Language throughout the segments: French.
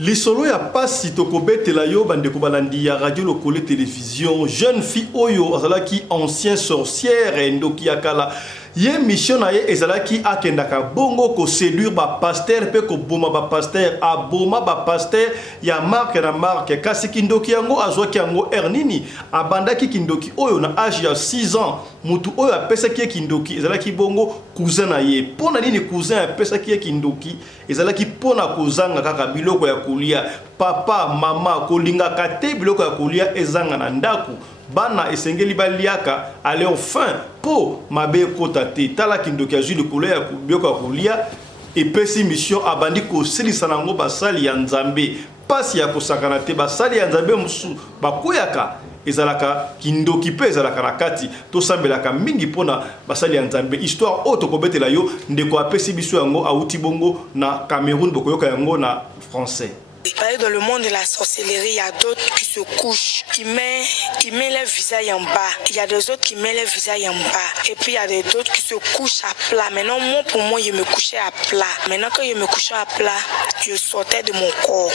Les solo ya pasi tokobetela yo bandeko balandi ya radio lokole télévision jeune fille oyo azalaki ancien sorcière ndoki akala ye mission na ye ezalaki akendaka bongo ko séduire ba pasteur pe ko boma ba pasteur aboma ba pasteur ya marque na marque kasi kindoki yango azwaki yango ernini abandaki kindoki oyo na âge ya 6 ans mutu oyo apesaki kindoki ezalaki bongo cousin na ye pona nini cousin apesaki kindoki ezalaki pona kozanga kaka biloko ya kulia papa mama kolingaka te biloko ya kulia ezanga na ndaku bana esengeli baliaka ale enfin po mabe kota te tala kindoki azwi likolo ya biloko ya kulia epesi mission abandi kosilisa nango basali ya nzambe pasi ya kosakana te basali ya nzambe musu bakoyaka ezalaka kindoki pe ezalaka na kati tosambelaka mingi pona basali ya nzambe histoire oyo tokobetela yo ndeko apesi biso yango auti bongo na Cameroun bokoyoka yango na français. Dans le monde de la sorcellerie, il y a d'autres qui se couchent, qui met leur visage en bas. Il y a des autres qui mettent leur visage en bas. Et puis il y a d'autres qui se couchent à plat. Maintenant, moi, pour moi, je me couchais à plat. Maintenant, quand je me couchais à plat, je sortais de mon corps.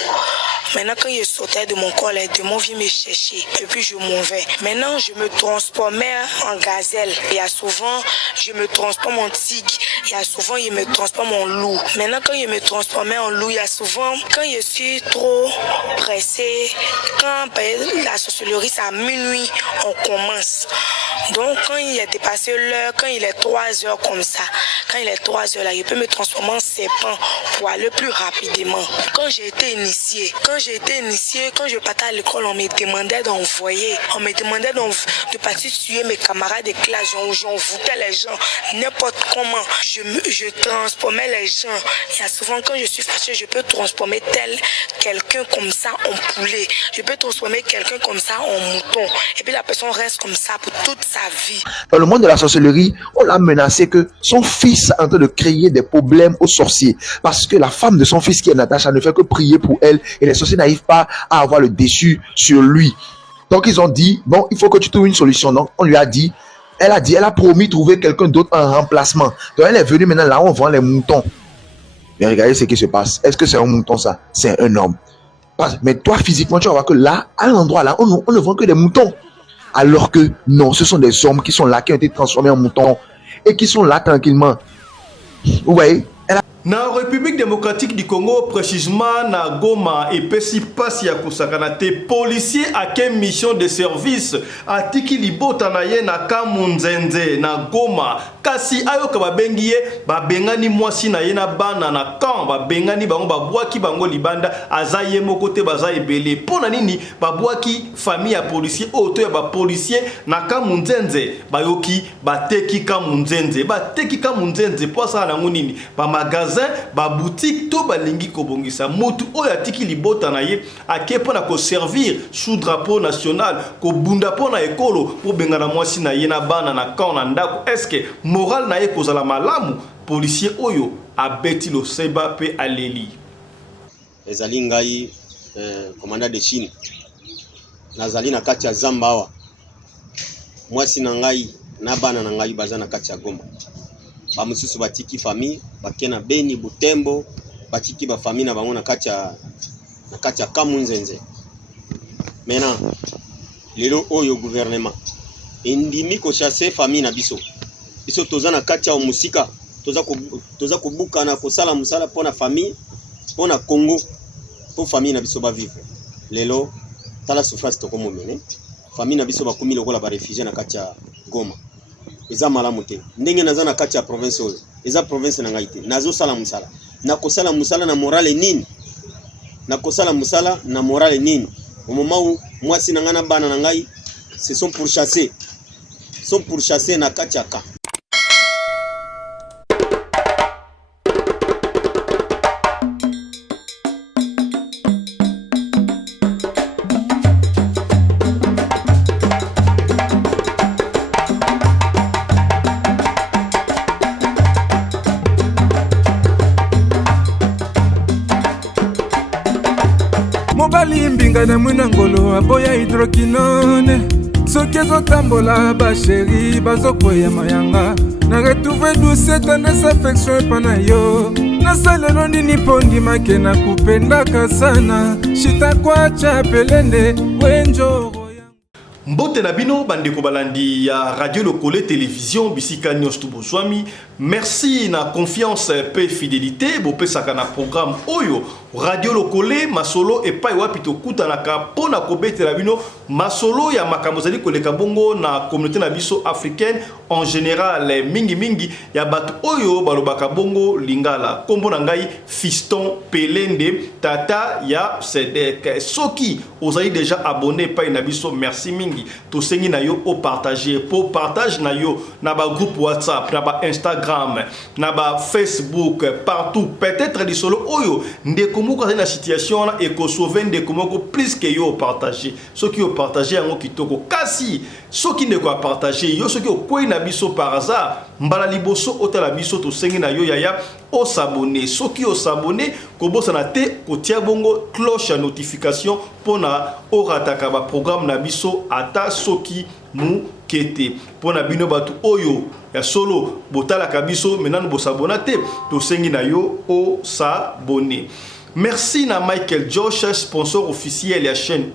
Maintenant, quand je sortais de mon corps, les démons viennent me chercher. Et puis, je m'en vais. Maintenant, je me transformais en gazelle. Il y a souvent, je me transforme en tigre. Il y a souvent, je me transforme en loup. Maintenant, quand je me transformais en loup, il y a souvent, quand je suis trop pressée, quand la sorcellerie, c'est à minuit, on commence. Donc, quand il est dépassé l'heure, quand il est 3 heures comme ça, quand il est 3 heures là, je peux me transformer en serpent pour aller plus rapidement. Quand j'ai été initiée, quand je partais à l'école, on me demandait d'envoyer, de partir tuer mes camarades de classe, j'envoûtais les gens, n'importe comment, je transformais les gens. Il y a souvent, quand je suis fâchée, je peux transformer quelqu'un comme ça en poulet, je peux transformer quelqu'un comme ça en mouton, et puis la personne reste comme ça pour toute sa vie. Dans le monde de la sorcellerie, on l'a menacé que son fils est en train de créer des problèmes aux sorciers, parce que la femme de son fils qui est Natacha ne fait que prier pour elle, et les sorciers n'arrivent pas à avoir le dessus sur lui. Donc ils ont dit, bon, il faut que tu trouves une solution. Donc on lui a dit, elle a promis trouver quelqu'un d'autre en remplacement. Donc elle est venue maintenant, là on vend les moutons. Mais regardez ce qui se passe. Est-ce que c'est un mouton ça? C'est un homme. Mais toi physiquement tu vas voir que là, à l'endroit là, on ne vend que des moutons. Alors que non, ce sont des hommes qui sont là, qui ont été transformés en moutons et qui sont là tranquillement. Vous voyez? Na République démocratique du Congo, précisément na Goma et pesi pasi ya kusakana te policier a quelle mission de service atiki libota na ye na Kamunzenze na Goma kasi ayoka babengiye babengani mwasi na ye na bana na kan babengani bango babwaki bango libanda azaye moko te bazaye belé pona nini babwaki famille ya policier auto ya ba policier na Kamunzenze bayoki bateki Kamunzenze posa na ngunini ba magasin ba boutique to balingi kobongisa mutu oyo atiki libota na ye akepa na ko servir sous drapeau national ko bunda pona ekolo po bengana mwasi na ye na bana na kan na ndako eske moral na ye kozala malamu policier oyo abeti lo seba pe aleli ezali ngai commandant de Chine nazali na kati ya zamba awa mwasi na ngai na bana na ngai baza na kati ya Goma ba mususu batiki famille bakena Beni Butembo batiki ba famille na bango na kati ya Kamunzenze. Maintenant lelo oyo gouvernement endimi ko chasser famille na biso toza na kati ya musika toza kobuka na kosala musala pona famille pona Congo pour famille na biso ba vivre lelo tala souffrance to komo mene famille na biso bakomi lokola ba réfugié na kati ya Goma. Eza malamu te ndenge naza na kati ya province oyo eza province na ngai te nazo sala musala na kosala musala na morale nini au moment où mwasi na ngana bana na ngai se sont pourchassés na kati ya ka. Mobali mbinga na mwina ngolo aboya hydroquinone soki ezotambola basheri bazokwea mayanga na retrouve douce tendresse affection epa na yo nasalelo nini pondimake na kupendaka sana shitakwacha pelende wenjoro. Mbote na bino bandeko balandi ya Radio Lokole Télévision bisika nyos tubozwami. Merci na confiance pe fidélité bopesaka na programme oyo Radio Lokole masolo epai wapi tokutanaka pona kobetela bino masolo ya makambo zali koleka bongo na communauté na biso africaine en général mingi ya bato oyo balobaka bongo lingala. Kombo na ngai Fiston Pelende tata ya Sedek. Soki ozali déjà abonné pa na biso merci mingi. To sengi na yo o partager po partage na yo na ba groupe WhatsApp na ba Instagram na ba Facebook partout peut-être di solo oyo ndeko moko na situation na eko sauver ndeko moko plus que yo partager soki yo partager yango kitoko kasi soki ndeko a partager yo soki okoi na biso par hasard mbala liboso otala biso to sengi na yo yaya o s'abonner soki o s'abonner ko bosana te ko tia bongo cloche à notification pona o rataka ba programme na biso ata soki mu kete pona bino batu oyo ya solo botala kabiso menano bo s'abonner te to sengi na yo o s'abonner. Merci na Michael Josh sponsor officiel ya chaîne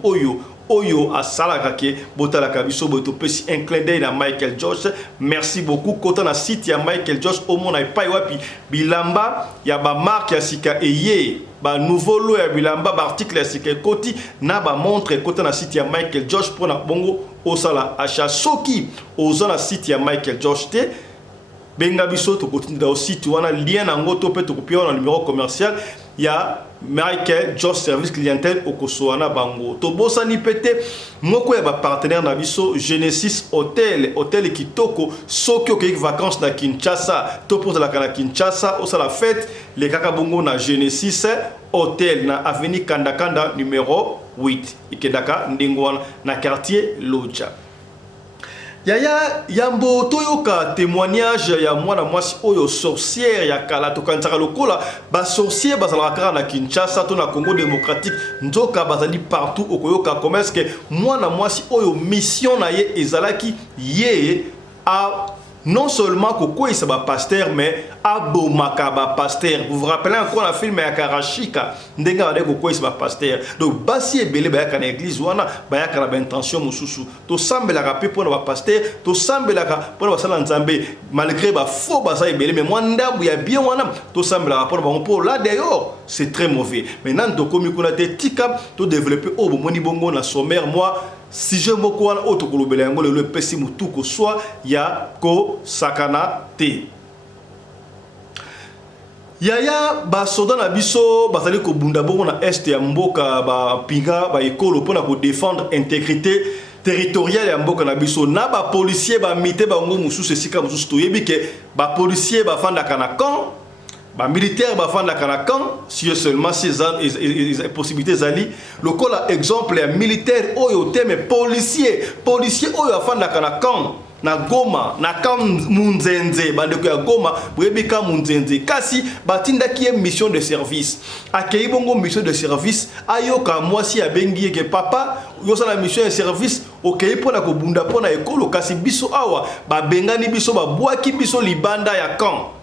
Oyo à Salakake, Botala Kabiso, Botopesi, un clin d'œil à Michael Josh. Merci beaucoup. Quand on a site, Michael Josh, au monde, Paiwapi, Bilamba, Yaba marque Yasika Eye, ba nouveau lot ya Bilamba, article Yasika Koti, Naba montre, quand on a site, Michael Josh, pour la bongo, Osala, Acha Soki, Ozana site, Michael Josh, te. Benga biso to continue dans site wana lien nango to pe to copier na numéro commercial ya Michael Josh service clientèle okosoana bango to bosani pété moko ya ba partenaire na biso Genesis hôtel kitoko soki oke vacances na Kinshasa to pour la kana Kinshasa au la fête les kaka bongo na Genesis hôtel na avenue Kandakanda numéro 8 ikedaka ndingwana na quartier Loja. Yaya yambo toyoka témoignage ya mwana mwasi oyo sorcière ya kala tokanzaka lokola ba sorcière bazalaka na Kinshasa to na Congo démocratique nzoka bazali partout okoyoka comment est-ce que mwana mwasi oyo mission na ye ezalaki ye a non seulement Koko isa ba pasteur mais abo makaba pasteur. Vous vous rappelez encore la film ya Karashika ndenga wade Koko isa ba pasteur. Donc basi ebele ba ya na église wana ba ya na intention mususu to sambela ka pe pona ba pasteur to sambela ka pona ba sala nzambe malgré ba faux ba sa ebele mais mwanda bu ya bien wana to sambela pona ba pour là d'ailleurs c'est très mauvais. Maintenant to komi kuna te tika to développer au moni bongo na sommaire moi si je me crois autre que le pessimu tout que soit ya ko sakana te yaya ba soda na biso bazali ko bunda bongo na est ya mboka ba pinga ba ekolo pona ko défendre intégrité territoriale ya mboka na biso na ba policier ba mité ba ngo mususu esika mususu to yebi ke ba policier ba fanda kana camp ba militaire ba fanda kana camp si seulement ces possibilités zali lokola exemple ya militaire oyo te mais policier oyo afanda kana camp na Goma na camp Munzenze bandeko ya Goma boyebi camp Munzenze kasi batinda ki mission de service akei bongo mission de service ayoka mwasi ya bengi ke papa yo sala mission de service okei pona ko bunda pona ekolo kasi biso awa ba bengani biso ba bwaki biso libanda ya camp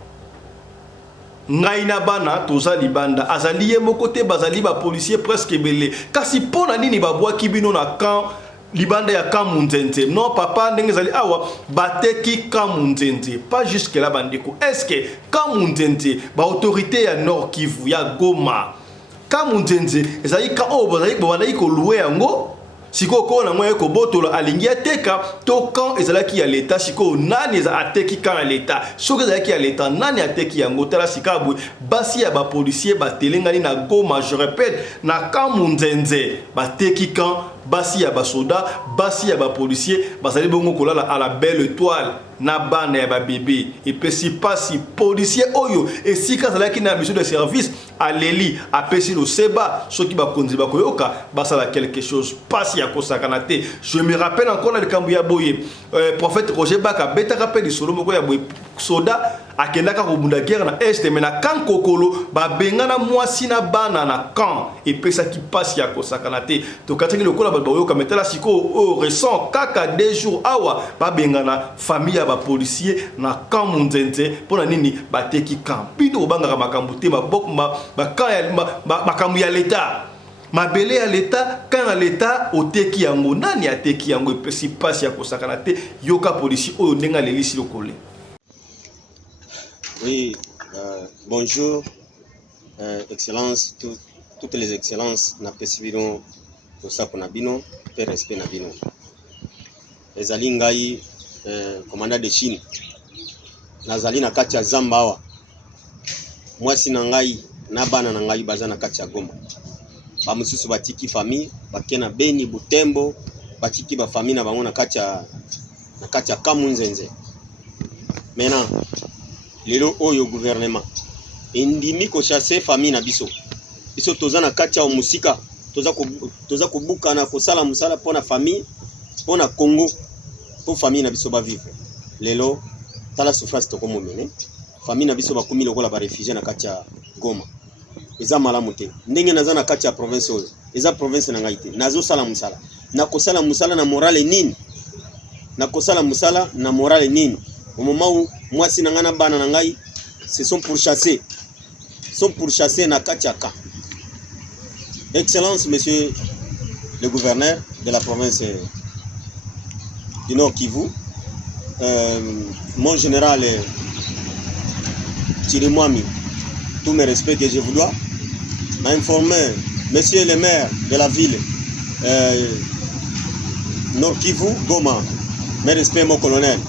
ngaina bana toza libanda azali ye mokote bazali ba policier presque belé kasi pona nini ba bwaki bino na camp libanda ya camp Munzenze non papa ndenge zali awa bateki camp Munzenze pas jusque là bandeko est-ce que camp Munzenze ba autorité ya Nord Kivu ya Goma camp Munzenze ezali ka o bazali ko louer yango siko ko na moye ko botolo alingi ateka to quand ezalaki ya l'état siko nani eza ateki kana l'état soko ezalaki ya l'état nani ateki yango tala sikabwe basi ya ba policier ba telengani na Goma je répète na camp Munzenze bateki quand basi ya ba soda basi ya ba policier bazali bongo kolala à la belle étoile na bana ya ba bébé et pesi pasi policier oyo et sika zalaki na mission de service aleli apesi le seba soki ba konzi ba koyoka basala quelque chose pasi ya kosakana te. Je me rappelle encore na likambu ya boye prophète Roger Baka beta rappel solo moko ya boye soda akendaka kobunda guerre na est mais na camp kokolo babengana mwasi na bana na camp epesaki pasi ya kosakana te tokataki lokola bato bayoka metala sikoyo récent kaka 2 jours awa babengana famille ya bapolisier na camp munzenze mpona nini bateki camp bino kobangaka makambo te makambo ya leta mabele ya leta quand leta oteki yango nani ateki yango epesi pasi ya kosakana te yoka policier oyo ndenga lelisi lokole. Oui, bonjour, Excellence, toutes les excellences na pesi bino tosako na bino pe respect na bino. Ezali ngai commandant de Chine nazali na kati ya zamba awa mwasi na ngai na bana na ngai baza na kati ya Goma bamususu batiki famille bakena Beni Butembo batiki ba famille na bango na kati ya Kamunzenze. Maintenant lelo oyo gouvernement indimi ko chasser famille na biso toza na kati ya musika toza kobuka na kosala musala pona famille pona Congo po famille na biso ba vivre lelo tala souffrance to komo mene famille na biso ba komi lokola ba réfugié na kati ya Goma eza malamu te ndenge naza na kati ya province oyo eza province na ngai te nazo sala musala na kosala musala na morale nini au moment où moi si nangana bana na ngai se sont pourchassés na kati ya ka. Excellence monsieur le gouverneur de la province du Nord Kivu, mon général Chirimwami, tous mes respects que je vous dois, m'a informé monsieur le maire de la ville Nord Kivu, Goma, mes respects mon colonel.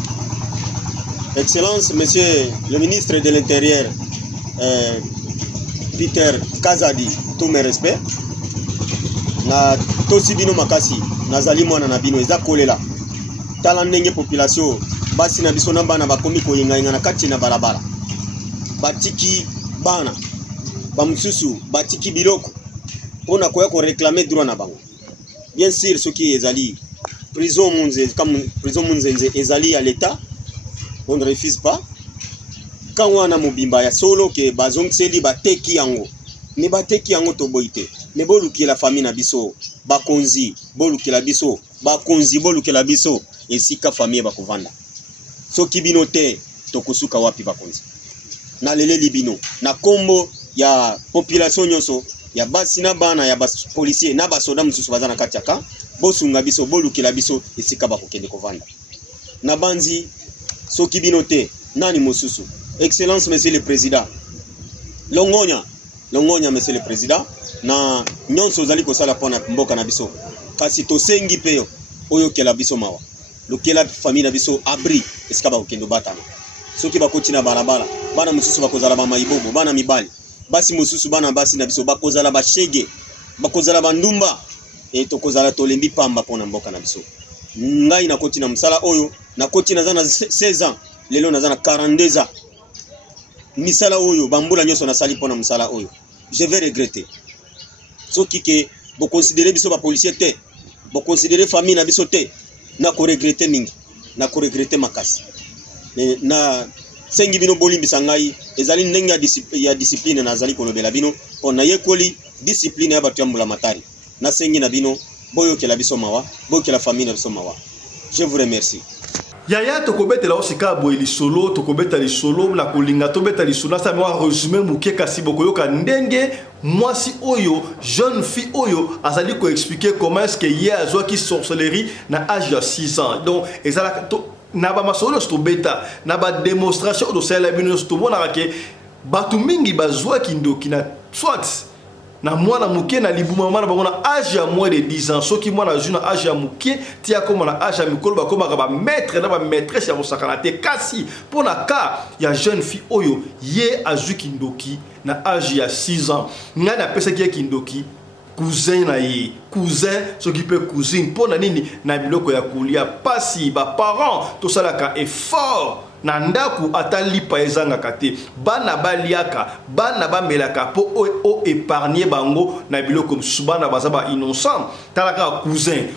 Excellence, monsieur le ministre de l'Intérieur, Peter Kazadi, tous mes respects. Na tosi bino makasi, nazali mwana na bino eza kolela. Tala ndenge population basi na biso na bana bakomi koyenga na kati na barabara. Batiki bana, bamususu, batiki biloko. Pona koya ko réclamer droit na bango. Bien sûr ce qui ezali prison munzenze ezali à l'état. On ne refuse pas. Quand on a mobimba ya solo ke bazong seli bateki yango. Ne bateki yango to boite. Ne boluki la famille na biso, bakonzi, boluki la biso, bakonzi boluki la biso esika famille bakovanda. Soki bino te tokosuka wapi bakonzi. Na lele libino, na kombo ya population nyonso, ya basi na bana ya bas policier na basoda mususu bazana kati ya ka, bosunga biso boluki la biso esika bakokende kovanda. Na banzi soki binote nani mosusu. Excellence monsieur le président longonya monsieur le président na nyonso zali kosala pona mboka na biso kasi tosengi peyo oyo kela biso mawa lokela famille na biso abri esika ba okendo batana soki bakoti na balabala bana mosusu bakozala ba maibobo bana mibali basi mosusu bana basi na biso bakozala ba shege bakozala bandumba tokozala tolembi pamba pona mboka na biso ngai na koti na msala oyo na koti na zana 16 ans lelo na zana 42 ans misala oyo bambula nyoso na sali pona msala oyo je vais regretter soki ke bo considérer biso ba policier te bo considérer famille na biso te na ko regretter mingi na ko regretter makasi na sengi bino bolimbisa ngai ezali ndenge ya discipline na zali kolobela bino pona yekoli discipline ya batu ya mbula matari na sengi na bino boyo ke la biso mawa boyo ke la famille na biso mawa. Je vous remercie. Yaya tokobeta la osika boye lisolo tokobeta lisolo na kolinga tobeta lisolo ça moi resumer muke kasi bokoyoka ndenge mwasi oyo jeune fille oyo azali ko expliquer comment est-ce que hier azwa ki sorcellerie na âge de 6 ans donc ezala na ba masolo sto beta na ba démonstration de cela bino sto mona ke batu mingi bazwa kindoki na soit na mwana muke na libuma mwana bango na âge ya moins de 10 ans soki mwana juna âge ya muke tia koma na âge ya mikolo bakoma ba maître na ba maîtresse ya mosakana te kasi pona ka ya jeune fille oyo ye azu kindoki na âge ya 6 ans ngana pesa ki kindoki cousin na ye cousin soki pe cousine pona nini na biloko ya kulia pasi ba parents to salaka effort na ndaku atalipa ezangaka te bana baliaka bana bamelaka po o épargner bango na biloko mosusu bana baza ba innocent talaka cousin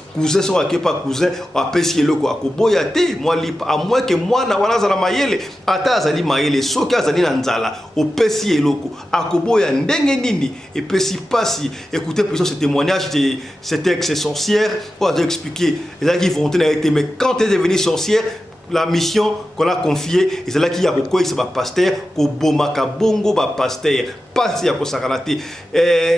so akepa cousin apesi eloko akoboya te mwa lipa a moins que mwana wana azala mayele ata azali mayele soki azali na nzala opesi eloko akoboya ndenge nini epesi pasi. Écoutez plutôt ce témoignage de cette ex-sorcière où elle a expliqué les vont mais quand elle est devenue sorcière, la mission qu'on a confiée, et c'est là qu'il y a beaucoup de pasteur, Kobomaka Bongo pasteur, pas si y a Kosakanate.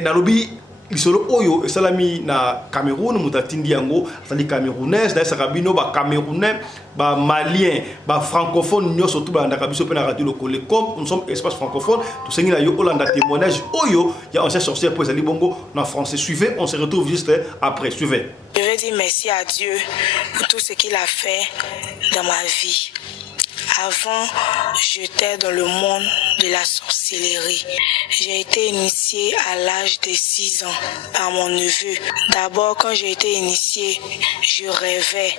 Nalobi, lisolo oyo esalami na Cameroun mutatindi yango sali camerounaise na sakabino ba camerounais ba malien ba francophone nyo surtout ba ndaka biso pe na radio lokole comme nous sommes espace francophone tout sengi na yo olanda témoignage oyo ya ancien sorcière pour sali bongo na français. Suivez, on se retrouve juste après. Suivez. Je veux dire merci à Dieu pour tout ce qu'il a fait dans ma vie. Avant, j'étais dans le monde de la sorcellerie. J'ai été initiée à l'âge de 6 ans par mon neveu. D'abord, quand j'ai été initiée, je rêvais.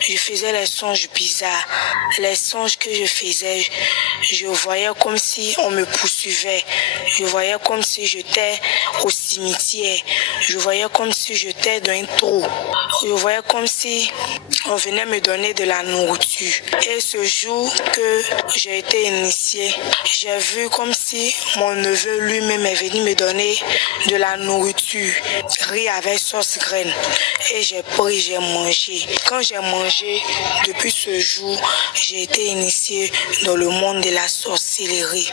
Je faisais les songes bizarres. Les songes que je faisais, je voyais comme si on me poursuivait. Je voyais comme si j'étais au cimetière. Je voyais comme si j'étais dans un trou. Je voyais comme si on venait me donner de la nourriture. Et ce jour que j'ai été initiée, j'ai vu comme si mon neveu lui-même est venu me donner de la nourriture, riz avec sauce graine. Et j'ai pris, j'ai mangé. Quand j'ai mangé, depuis ce jour, j'ai été initiée dans le monde de la sorcellerie.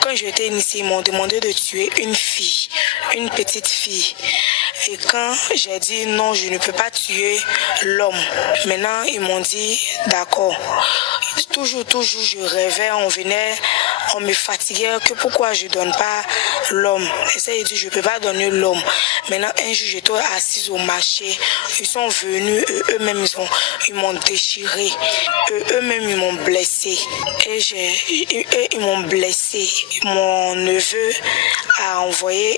Quand j'ai été initiée, ils m'ont demandé de tuer une fille, une petite fille. Et quand j'ai dit non, je ne peux pas tuer l'homme, maintenant ils m'ont dit d'accord. Toujours, je rêvais, on me fatiguait, que pourquoi je ne donne pas l'homme. Et ça, il dit, je ne peux pas donner l'homme. Maintenant, un jour, j'étais assise au marché, ils sont venus, eux-mêmes, ils m'ont déchiré, eux-mêmes, ils m'ont blessé. Et ils m'ont blessé. Mon neveu a envoyé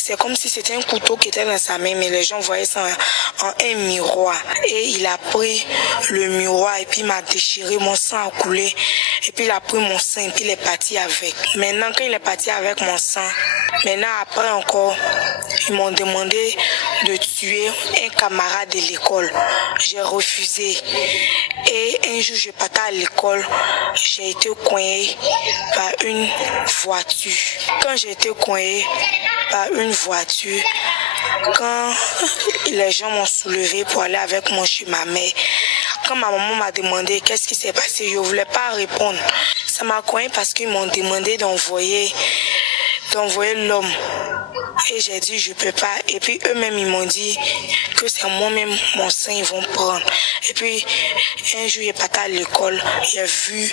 c'est comme si c'était un couteau qui était dans sa main, mais les gens voyaient ça en un miroir. Et il a pris le miroir et puis il m'a déchiré, mon sang a coulé. Et puis il a pris mon sang et puis il est parti avec. Maintenant, quand il est parti avec mon sang, maintenant après encore, ils m'ont demandé de tuer un camarade de l'école. J'ai refusé. Et un jour, je partais à l'école, j'ai été coignée par une voiture. Quand j'ai été coignée par une voiture, quand les gens m'ont soulevé pour aller avec moi chez ma mère, quand ma maman m'a demandé qu'est-ce qui s'est passé, je ne voulais pas répondre. Ça m'a coincé parce qu'ils m'ont demandé d'envoyer l'homme. Et j'ai dit je ne peux pas. Et puis eux-mêmes ils m'ont dit que c'est moi-même mon sang ils vont prendre. Et puis un jour j'ai parti à l'école, j'ai vu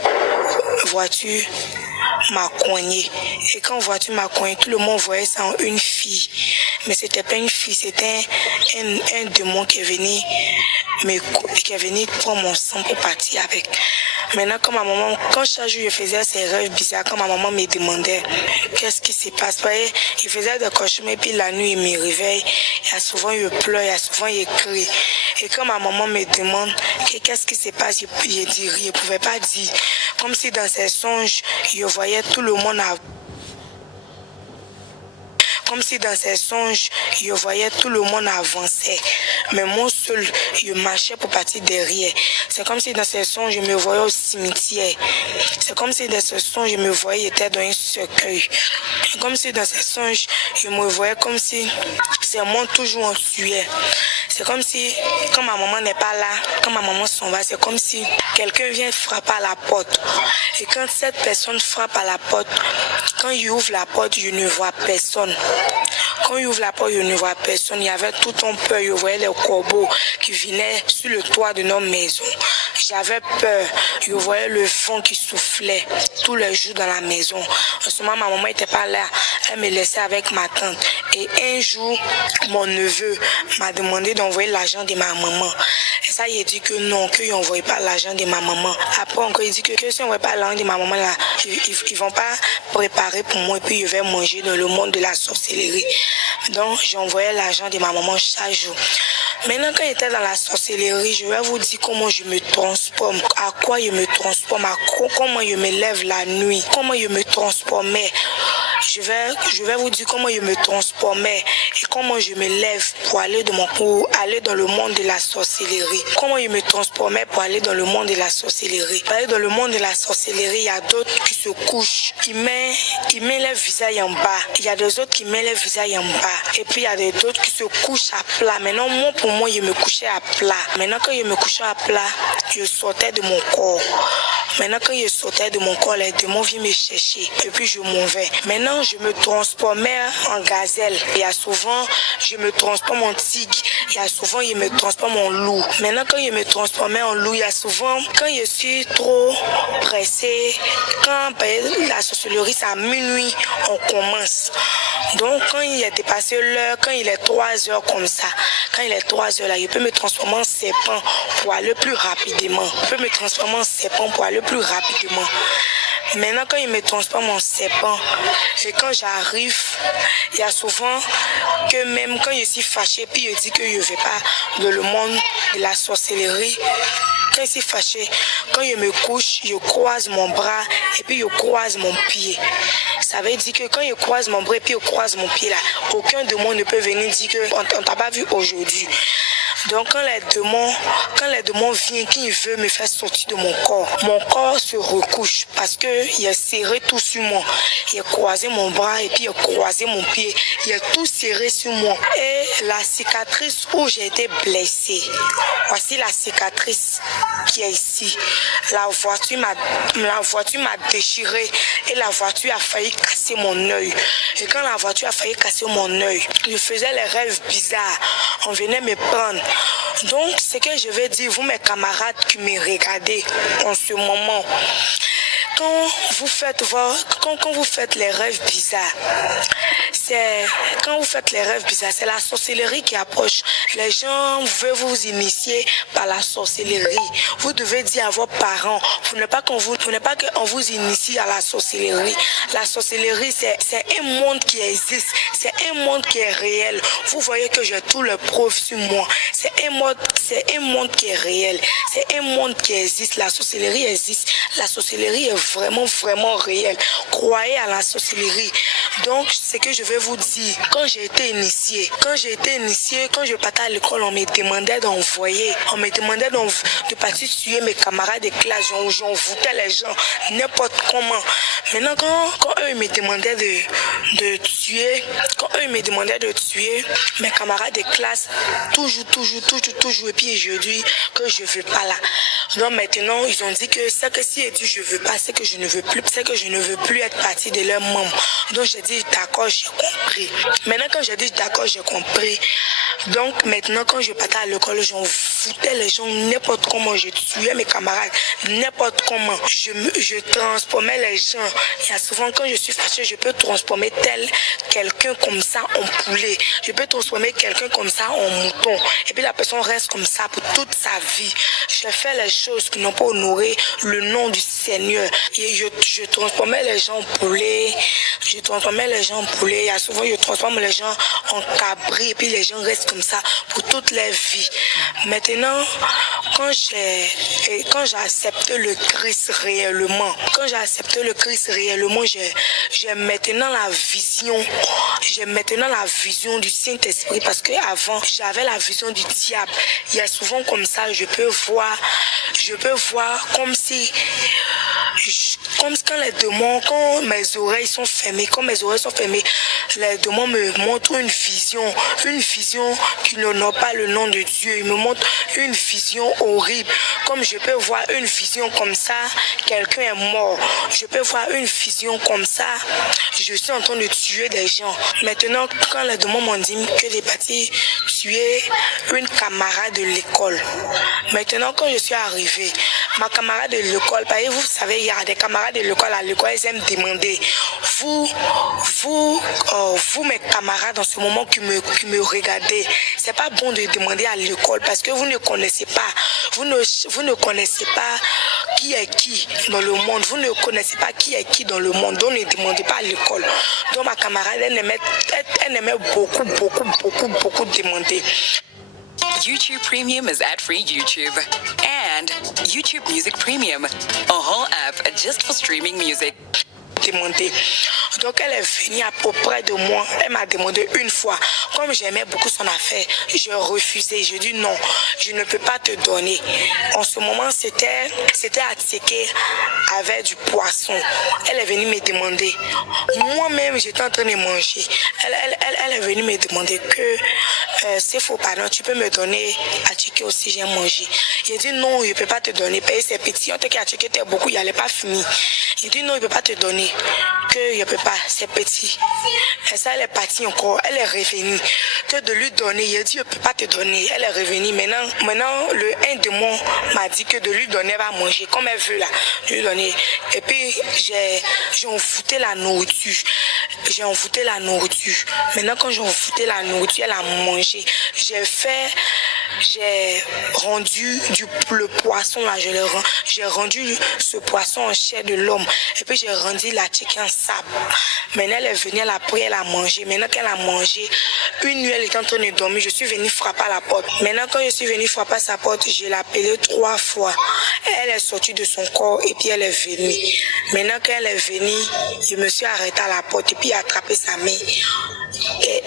une voiture m'a cogné. Et quand la voiture m'a cogné, tout le monde voyait ça en une fille. Mais c'était pas une fille, c'était un démon qui est venu prendre mon sang pour partir avec. Maintenant, quand chaque jour je faisais ces rêves bizarres, quand ma maman me demandait qu'est-ce qui se passe, il faisait des cauchemars et puis la nuit il me réveille, il y a souvent il pleure, il y a souvent il crie. Et quand ma maman me demande qu'est-ce qui se passe, je dis rien, je ne pouvais pas dire. Comme si dans ses songes, je voyais tout le monde comme si dans ses songes, je voyais tout le monde avancer. Mais moi seul, je marchais pour partir derrière. C'est comme si dans ces songes, je me voyais au cimetière. C'est comme si dans ces songes, je me voyais j'étais dans un cercueil. C'est comme si dans ces songes, je me voyais comme si c'est moi toujours en tuait. C'est comme si, quand ma maman n'est pas là, quand ma maman s'en va, c'est comme si quelqu'un vient frapper à la porte. Et quand cette personne frappe à la porte, quand il ouvre la porte, je ne vois personne. Quand il ouvre la porte, je ne vois personne. Il y avait tout un peur. Je voyais les corbeaux qui venaient sur le toit de nos maisons. J'avais peur. Je voyais le vent qui soufflait tous les jours dans la maison. En ce moment, ma maman n'était pas là. Elle me laissait avec ma tante. Et un jour, mon neveu m'a demandé d'envoyer l'argent de ma maman. Et ça, il a dit que non, qu'il n'envoyait pas l'argent de ma maman. Après, encore, il dit que si on n'envoie pas l'argent de ma maman, là, ils ne vont pas préparer pour moi et puis je vais manger dans le monde de la sorcellerie. Donc, j'envoyais l'argent de ma maman chaque jour. Maintenant, quand j'étais dans la sorcellerie, je vais vous dire comment je me transforme, à quoi je me transforme, comment je me lève la nuit, comment je me transformais. Je vais vous dire comment je me transformais et comment je me lève pour aller dans le monde de la sorcellerie. Comment je me transformais pour aller dans le monde de la sorcellerie. Pour aller dans le monde de la sorcellerie, il y a d'autres qui se couchent, ils mettent leur visage en bas. Il y a des autres qui mettent leur visage en bas. Et puis il y a d'autres qui se couchent à plat. Maintenant, pour moi, je me couchais à plat. Maintenant, quand je me couchais à plat, je sortais de mon corps. Maintenant, quand je sortais de mon corps, les démons viennent me chercher. Et puis, je m'en vais. Maintenant, je me transformais en gazelle. Il y a souvent, je me transforme en tigre. Il y a souvent, je me transforme en loup. Maintenant, quand je me transformais en loup, il y a souvent, quand je suis trop pressée, quand la sorcellerie, c'est à minuit, on commence. Donc, quand il est dépassé l'heure, quand il est 3 heures comme ça, quand il est 3 heures là, je peux me transformer en serpent pour aller plus rapidement. Je peux me transformer en serpent pour aller plus rapidement. Maintenant, quand il me transforme en serpent, et quand j'arrive, il y a souvent que même quand je suis fâchée, puis je dis que je ne vais pas dans le monde de la sorcellerie, quand je suis fâchée, quand je me couche, je croise mon bras et puis je croise mon pied. Ça veut dire que quand je croise mon bras et puis je croise mon pied là, aucun démon ne peut venir dire qu'on ne t'a pas vu aujourd'hui. Donc quand les démons viennent, qu'ils veulent me faire sortir de mon corps se recouche parce qu'il a serré tout sur moi. Il a croisé mon bras et puis il a croisé mon pied. Il a tout serré sur moi. Et la cicatrice où j'ai été blessée, voici la cicatrice qui est ici. La voiture m'a déchiré et la voiture a failli casser mon œil. Et quand la voiture a failli casser mon œil, je faisais les rêves bizarres. On venait me prendre. Donc, ce que je vais dire, vous mes camarades qui me regardez en ce moment, quand vous faites les rêves bizarres, c'est la sorcellerie qui approche. Les gens veulent vous initier par la sorcellerie. Vous devez dire à vos parents, vous n'avez pas qu'on vous initie à la sorcellerie. La sorcellerie, c'est un monde qui existe, c'est un monde qui est réel. Vous voyez que j'ai tout le preuve sur moi. C'est un monde qui est réel, c'est un monde qui existe. La sorcellerie existe. La sorcellerie est vraiment, vraiment réelle. Croyez à la sorcellerie. Donc, ce que je vais vous dire, quand j'ai été initié, quand je partais à l'école, on me demandait d'envoyer, de partir tuer mes camarades de classe, j'envoûtais les gens, n'importe comment. Maintenant, quand eux me demandaient de tuer mes camarades de classe, toujours, et puis je dis que je ne veux pas là. Donc maintenant, ils ont dit que c'est que si je ne veux pas, c'est que je ne veux plus être partie de leurs membres. Donc j'ai dit d'accord, j'ai compris. Maintenant quand j'ai dit d'accord, j'ai compris. Donc maintenant quand je partais à l'école, j'en foutais les gens n'importe comment, je tuais mes camarades n'importe comment. Je transformais les gens. Il y a souvent quand je suis fâchée, je peux transformer quelqu'un comme ça en poulet. Je peux transformer quelqu'un comme ça en mouton. Et puis la personne reste comme ça pour toute sa vie. Je fais les choses qui n'ont pas honoré le nom du Seigneur. Et je transformais les gens en poulet. Il y a souvent, je transforme les gens en cabri et puis les gens restent comme ça pour toute leur vie. Maintenant, quand j'ai accepté le Christ réellement, j'ai maintenant la vision du Saint-Esprit parce que avant j'avais la vision du diable. Il y a souvent comme ça, je peux voir comme si quand mes oreilles sont fermées, les démons me montrent une vision qui n'honore pas le nom de Dieu. Ils me montrent une vision horrible. Comme je peux voir une vision comme ça, quelqu'un est mort. Je peux voir une vision comme ça, je suis en train de tuer des gens. Maintenant, quand les démons m'ont dit que j'ai parti tuer une camarade de l'école. Maintenant, quand je suis arrivée, ma camarade de l'école, vous savez, il y a des camarades de l'école à l'école, ils aiment demander. Vous, mes camarades en ce moment qui me regardez, c'est pas bon de demander à l'école parce que vous ne connaissez pas. Vous ne connaissez pas qui est qui dans le monde. Vous ne connaissez pas qui est qui dans le monde. Donc ne demandez pas à l'école. Donc ma camarade, elle aimait beaucoup demander. YouTube Premium is ad-free YouTube. And YouTube Music Premium, a whole app just for streaming music. Demandé. Donc elle est venue à peu près de moi. Elle m'a demandé une fois. Comme j'aimais beaucoup son affaire, je refusais. Je dis non, je ne peux pas te donner. En ce moment, c'était attiqué avec du poisson. Elle est venue me demander. Moi-même, j'étais en train de manger. Elle est venue me demander que c'est faux, pardon, tu peux me donner attiqué aussi, j'ai mangé. J'ai dit non, je ne peux pas te donner. Payer c'est petit. On te dit attiqué, t'es beaucoup, il n'allait pas finir. J'ai dit non, je ne peux pas te donner. Que je ne peux pas, c'est petit. Et ça, elle est partie encore, elle est revenue. Que de lui donner, il a dit je ne peux pas te donner. Elle est revenue. Maintenant le un de moi m'a dit que de lui donner, elle va manger comme elle veut là. De lui donner. Et puis j'ai envoûté la nourriture. Maintenant quand j'ai envoûté la nourriture, elle a mangé. J'ai rendu le poisson là, j'ai rendu ce poisson en chair de l'homme. Et puis j'ai rendu la chicken en sable. Maintenant elle est venue, elle a pris, elle a mangé. Maintenant qu'elle a mangé, une nuit elle était en train de dormir, je suis venue frapper à la porte. Maintenant quand je suis venue frapper à sa porte, je l'ai appelée 3 fois. Elle est sortie de son corps et puis elle est venue. Maintenant quand elle est venue, je me suis arrêtée à la porte et puis j'ai attrapé sa main.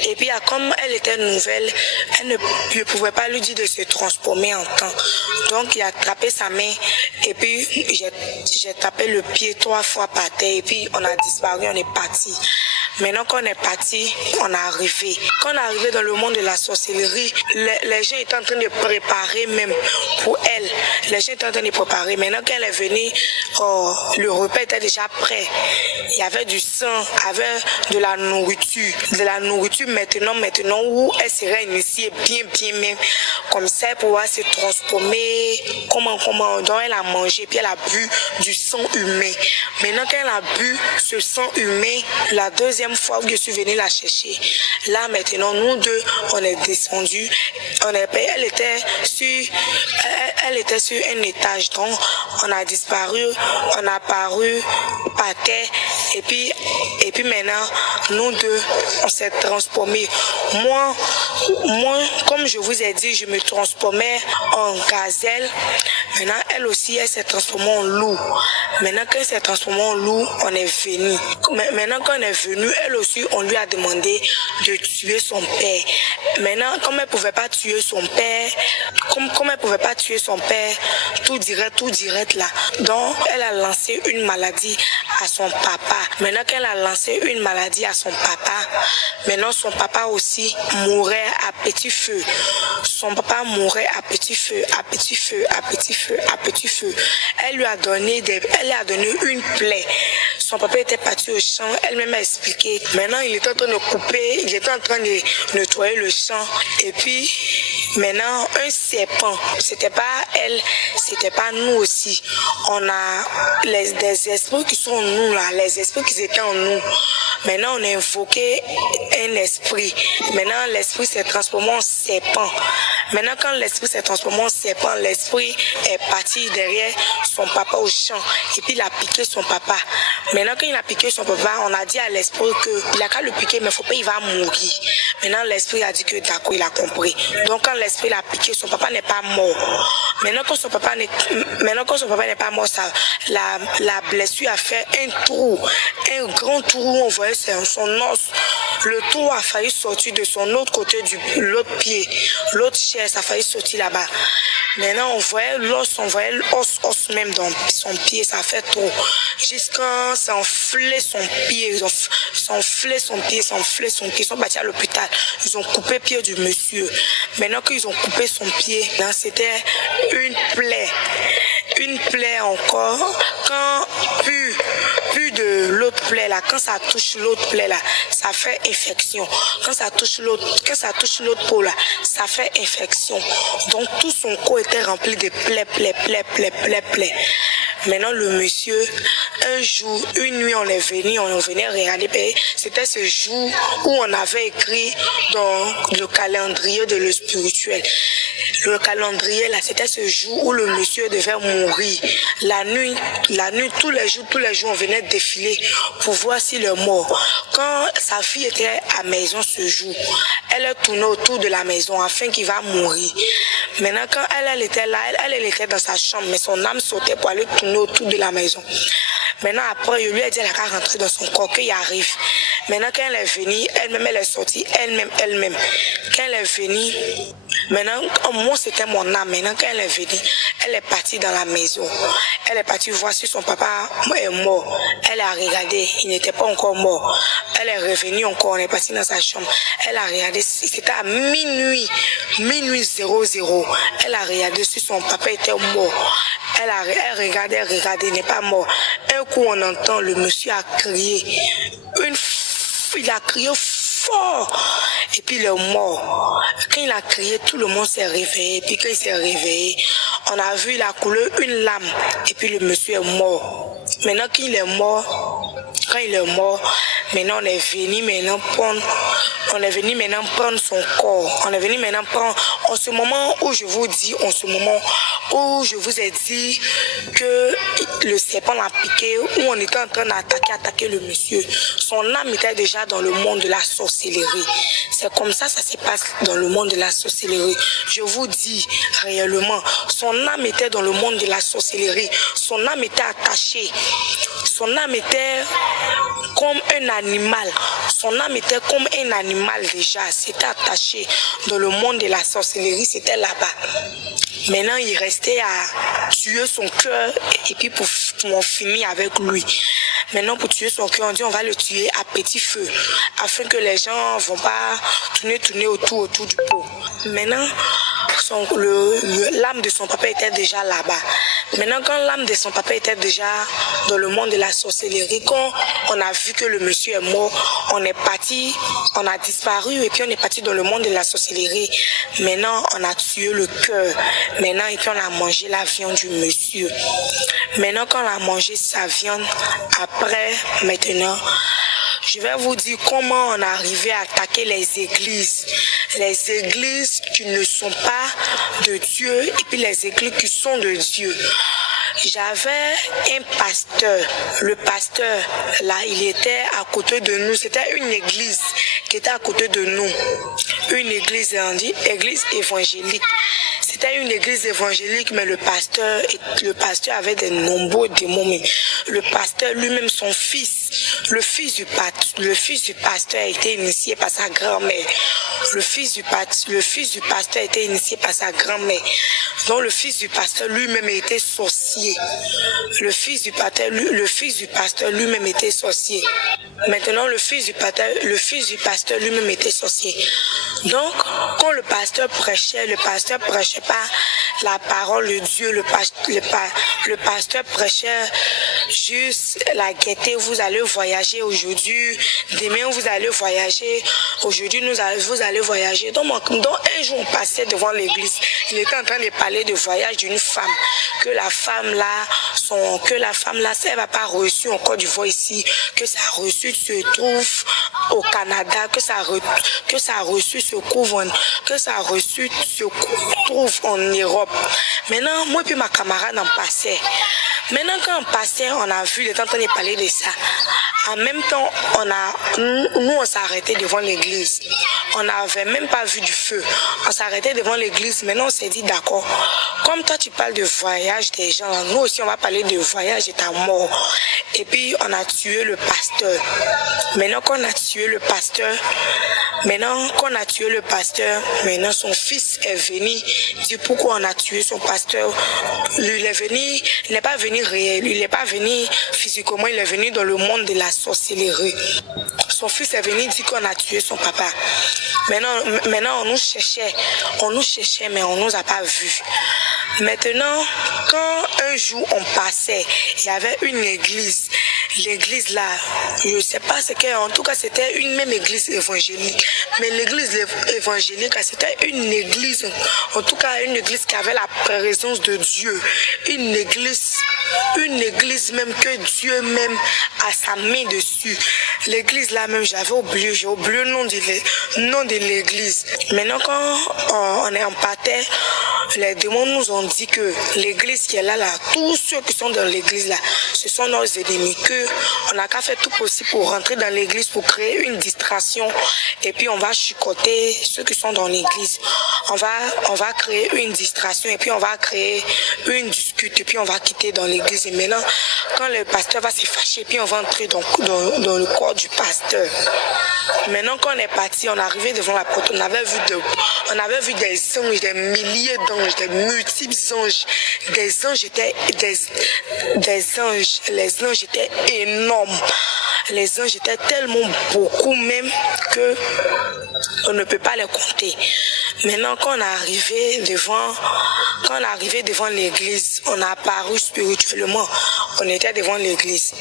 Et puis comme elle était nouvelle, je ne pouvais pas lui dire de se transformer en temps. Donc il a attrapé sa main et puis j'ai tapé le pied 3 fois par terre et puis on a disparu, on est parti. Maintenant qu'on est parti, on est arrivé. Quand on est arrivé dans le monde de la sorcellerie, les gens étaient en train de préparer même pour elle. Les gens étaient en train de préparer. Maintenant quand elle est venue, le repas était déjà prêt. Il y avait du sang, il y avait de la nourriture. De la nourriture maintenant où elle serait initiée bien même. Comme ça, pour pouvoir se transformer. Comment. Donc elle a mangé, puis elle a bu du sang humain. Maintenant qu'elle a bu ce sang humain, la deuxième fois où je suis venue la chercher, là maintenant nous deux on est descendus, elle était sur un étage, donc on a disparu, on a apparu par terre et puis maintenant nous deux on s'est transformés. Moi comme je vous ai dit, je me transformais en gazelle. Maintenant elle aussi elle s'est transformée en loup. Maintenant qu'elle s'est transformée en loup, on est venu. Maintenant quand on est venu, elle aussi, on lui a demandé de tuer son père. Maintenant, comme elle ne pouvait pas tuer son père, tout direct là. Donc, elle a lancé une maladie à son papa. Maintenant qu'elle a lancé une maladie à son papa, maintenant son papa aussi mourait à petit feu. Son papa mourait à petit feu. Elle lui a donné une plaie. Son papa était parti au champ, elle-même a expliqué. Maintenant, il était en train de couper, il était en train de nettoyer le champ. Et puis, maintenant, un serpent, c'était pas elle, c'était pas nous aussi. On a des esprits qui sont en nous là, les esprits qui étaient en nous. Maintenant, on a invoqué un esprit. Maintenant, l'esprit s'est transformé en serpent. Maintenant, quand l'esprit s'est transformé en serpent, l'esprit est parti derrière son papa au champ. Et puis, il a piqué son papa. Maintenant, quand il a piqué son papa, on a dit à l'esprit qu'il a qu'à le piquer, mais il faut pas, il va mourir. Maintenant, l'esprit a dit que d'accord, il a compris. Donc, quand l'esprit l'a piqué, son papa n'est pas mort. Maintenant, quand son papa n'est pas mort, la blessure a fait un trou, un grand trou où on voyait son os. Le trou a failli sortir de son autre côté l'autre pied, l'autre chair, ça a failli sortir là-bas. Maintenant, on voyait l'os, os même dans son pied, ça a fait trop. Jusqu'à s'enfler son pied, ils sont partis à l'hôpital. Ils ont coupé le pied du monsieur. Maintenant qu'ils ont coupé son pied, c'était une plaie encore. Quand plus de l'autre plaie là, quand ça touche l'autre plaie là, ça fait infection. Quand ça touche l'autre peau là, ça fait infection. Donc tout son corps était rempli de plaies. Maintenant le monsieur, un jour, une nuit on venait regarder, c'était ce jour où on avait écrit dans le calendrier de le spirituel. Le calendrier, là, c'était ce jour où le monsieur devait mourir. La nuit, tous les jours, on venait défiler pour voir s'il est mort. Quand sa fille était à la maison ce jour, elle tournait autour de la maison afin qu'il va mourir. Maintenant, quand elle était là, elle était dans sa chambre, mais son âme sautait pour aller tourner autour de la maison. Maintenant, après, je lui ai dit qu'elle a rentré dans son corps, qu'il arrive. Maintenant, quand elle est venue, elle-même, elle est sortie, elle-même. Quand elle est venue, maintenant, moi, c'était mon âme. Maintenant, quand elle est venue, elle est partie dans la maison. Elle est partie voir si son papa est mort. Elle a regardé, il n'était pas encore mort. Elle est revenue encore, on est parti dans sa chambre. Elle a regardé, c'était à minuit 00. Elle a regardé si son papa était mort. Elle regardait, il n'est pas mort. Un coup, on entend le monsieur a crié. Il a crié fort. Et puis il est mort. Quand il a crié, tout le monde s'est réveillé. Et puis quand il s'est réveillé, on a vu, il a coulé une lame. Et puis le monsieur est mort. Maintenant qu'il est mort, quand il est mort, maintenant on est venu prendre son corps. On est venu maintenant prendre, en ce moment où je vous dis, où je vous ai dit que le serpent l'a piqué, où on était en train d'attaquer le monsieur. Son âme était déjà dans le monde de la sorcellerie. C'est comme ça se passe dans le monde de la sorcellerie. Je vous dis réellement, son âme était dans le monde de la sorcellerie. Son âme était attachée. Son âme était comme un animal. Son âme était comme un animal déjà. C'était attaché dans le monde de la sorcellerie. C'était là-bas. Maintenant, il restait à tuer son cœur et puis pour en finir avec lui. Maintenant, pour tuer son cœur, on dit on va le tuer à petit feu afin que les gens ne vont pas tourner autour du pot. Maintenant, l'âme de son papa était déjà là-bas. Maintenant, quand l'âme de son papa était déjà dans le monde de la sorcellerie, quand on a vu que le monsieur est mort, on est parti, on a disparu et puis on est parti dans le monde de la sorcellerie. Maintenant, on a tué le cœur. Maintenant, et puis on a mangé la viande du monsieur. Maintenant, quand on a mangé sa viande, maintenant, je vais vous dire comment on est arrivé à attaquer les églises. Les églises qui ne sont pas de Dieu et puis les églises qui sont de Dieu. J'avais un pasteur. Le pasteur, là, il était à côté de nous. C'était une église qui était à côté de nous. Une église, on dit, église évangélique. C'était une église évangélique, mais le pasteur avait de nombreux démons. Mais le pasteur lui-même, son fils, le fils du pasteur a été initié par sa grand-mère. Le fils du pasteur a été initié par sa grand-mère. Donc le fils du pasteur lui-même était sorcier. Le fils du pasteur lui-même était sorcier. Maintenant, le fils du pasteur lui-même était sorcier. Donc, quand le pasteur prêchait pas la parole de Dieu. Le pasteur prêchait juste la gaieté. Vous allez voyager aujourd'hui. Demain, vous allez voyager. Aujourd'hui, vous allez voyager. Donc, un jour, on passait devant l'église. Il était en train de parler de voyage d'une femme. Que la femme là, elle va pas reçu en Côte d'Ivoire ici. Que sa reçu se trouve au Canada. Que sa reçu se trouve en Europe. Maintenant, moi et ma camarade en passait. Maintenant, quand on passait, on a vu, il était en train de parler de ça. En même temps, on s'est arrêté devant l'église. On n'avait même pas vu du feu. On s'est arrêté devant l'église. Maintenant, on s'est dit, d'accord, comme toi, tu parles de voyage des gens, nous aussi, on va parler de voyage de ta mort. Et puis, on a tué le pasteur. Maintenant qu'on a tué le pasteur, maintenant son fils est venu dire pourquoi on a tué son pasteur. Il n'est pas venu réel, il n'est pas venu physiquement, il est venu dans le monde de la sorcellerie. Son fils est venu dire qu'on a tué son papa. Maintenant on nous cherchait, mais on nous a pas vus. Maintenant, quand un jour on passait, il y avait une église. L'église là, je ne sais pas ce qu'est, en tout cas c'était une même église évangélique. Mais l'église évangélique, c'était une église, en tout cas une église qui avait la présence de Dieu. Une église même que Dieu même a sa main dessus. l'église là même, j'ai oublié le nom de l'église. Maintenant quand on est en parterre, les démons nous ont dit que l'église qui est là, tous ceux qui sont dans l'église là, ce sont nos ennemis, que on n'a qu'à faire tout possible pour rentrer dans l'église, pour créer une distraction, et puis on va chicoter ceux qui sont dans l'église. On va créer une distraction, et puis on va créer une dispute, et puis on va quitter dans l'église. Et maintenant, quand le pasteur va se fâcher, puis on va entrer dans le corps du pasteur. Maintenant, quand on est parti, on est arrivé devant la porte, on avait vu des anges, des milliers d'anges, des multiples anges. Des anges étaient des anges. Les anges étaient énormes. Les anges étaient tellement beaucoup même que on ne peut pas les compter. Maintenant, quand on est arrivé devant l'église, on a apparu spirituellement. On était devant l'église.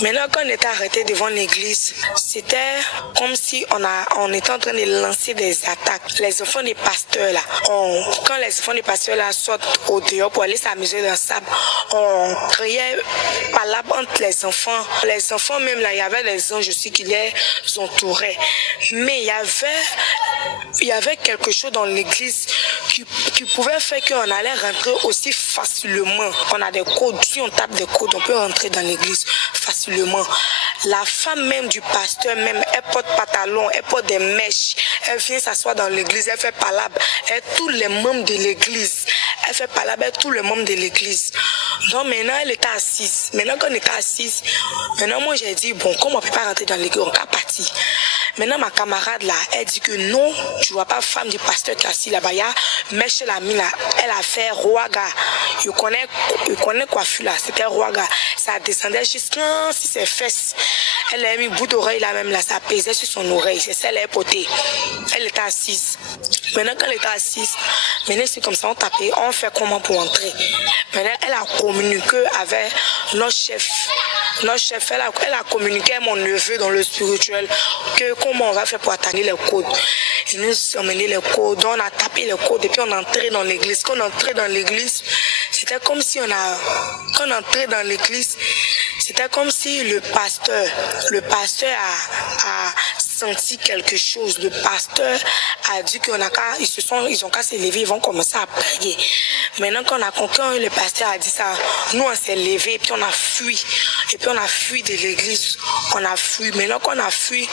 Maintenant, quand on était arrêté devant l'église, c'était comme si on était en train de lancer des attaques. Les enfants des pasteurs là, quand les enfants des pasteurs là sortent au dehors pour aller s'amuser dans le sable, on criait palabre entre les enfants. Les enfants même là, il y avait des anges aussi qui les entouraient. Mais il y avait quelque chose dans l'église qui pouvait faire qu'on allait rentrer aussi facilement. On a des codes, si on tape des codes, on peut rentrer dans l'église facilement. La femme même du pasteur même, elle porte pantalon, elle porte des mèches, elle vient s'asseoir dans l'église, elle fait palabre, tous les membres de l'église, elle fait palabre tous les membres de l'église. Donc maintenant elle était assise. Maintenant quand on était assise, maintenant moi j'ai dit bon, comme on ne peut pas rentrer dans l'église, on va partir. Maintenant ma camarade là, elle dit que non, tu vois pas femme du pasteur qui est assise là-bas, il y a mèche la mine là, elle a fait Rouaga. Je connais coiffure là, c'était Rouaga. Ça descendait jusqu'à ses fesses. Elle a mis bout d'oreille là même là, ça pesait sur son oreille, c'est ça elle est potée. Elle était assise. Maintenant quand elle était assise, maintenant c'est comme ça, on tapait, on fait comment pour entrer. Maintenant elle a communiqué avec notre chef. Notre chef, elle a communiqué à mon neveu dans le spirituel que comment on va faire pour atteindre les codes. Il nous a emmené les codes, on a tapé les codes et puis on est entré dans l'église. Quand on est entré dans l'église, c'était comme si quand on est entré dans l'église, c'était comme si le pasteur a senti quelque chose. Le pasteur a dit ils ont qu'à se lever, ils vont commencer à prier. Maintenant quand le pasteur a dit ça, nous on s'est levé et puis on a fui. Et puis on a fui de l'église, on a fui. Maintenant qu'on a fui,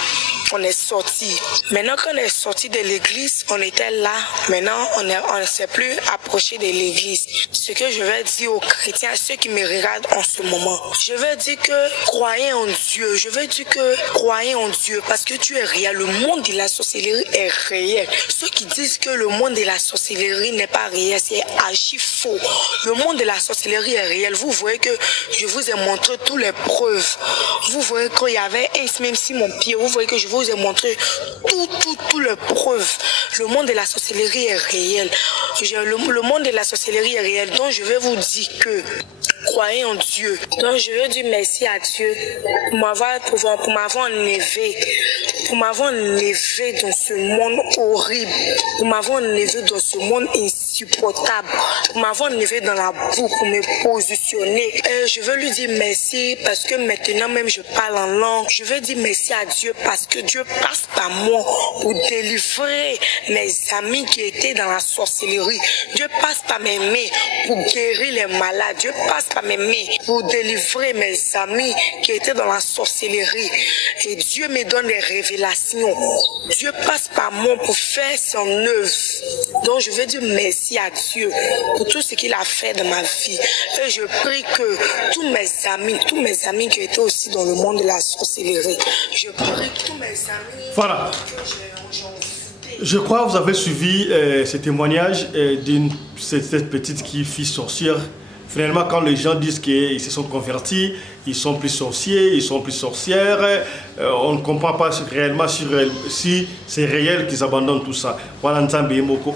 on est sorti. Maintenant qu'on est sorti de l'église, on était là. Maintenant on ne s'est plus approché de l'église. Ce que je vais dire aux chrétiens, à ceux qui me regardent en ce moment, je vais dire que croyez en Dieu. Je veux dire que croyez en Dieu parce que Dieu est réel. Le monde de la sorcellerie est réel. Ceux qui disent que le monde de la sorcellerie n'est pas réel, c'est archi faux. Le monde de la sorcellerie est réel. Vous voyez que je vous ai montré tous les preuves. Vous voyez qu'il y avait même si mon pied, vous voyez que je vous ai montré toutes les preuves. Le monde de la sorcellerie est réel. Le monde de la sorcellerie est réel. Donc je vais vous dire que croyez en Dieu. Donc je veux dire merci à Dieu pour m'avoir enlevé dans ce monde horrible, pour m'avoir enlevé dans ce monde insupportable, pour m'avoir enlevé dans la boue, pour me positionner. Et je veux lui dire merci parce que maintenant même je parle en langue. Je veux dire merci à Dieu parce que Dieu passe par moi pour délivrer mes amis qui étaient dans la sorcellerie. Dieu passe par mes mains pour guérir les malades. Dieu passe par mes mains pour délivrer mes amis qui étaient dans la sorcellerie. Et Dieu me donne des révélations. Dieu passe par moi pour faire son œuvre. Donc je veux dire merci à Dieu pour tout ce qu'il a fait dans ma vie. Et je prie que tous mes amis qui étaient aussi dans le monde de la sorcellerie, je prie que tous mes amis... Voilà. Je crois que vous avez suivi ce témoignage d'une cette petite fille sorcière. Finalement, quand les gens disent qu'ils se sont convertis, ils sont plus sorciers, ils sont plus sorcières, on ne comprend pas réellement si c'est réel qu'ils abandonnent tout ça. Voilà, Nzambe Moko.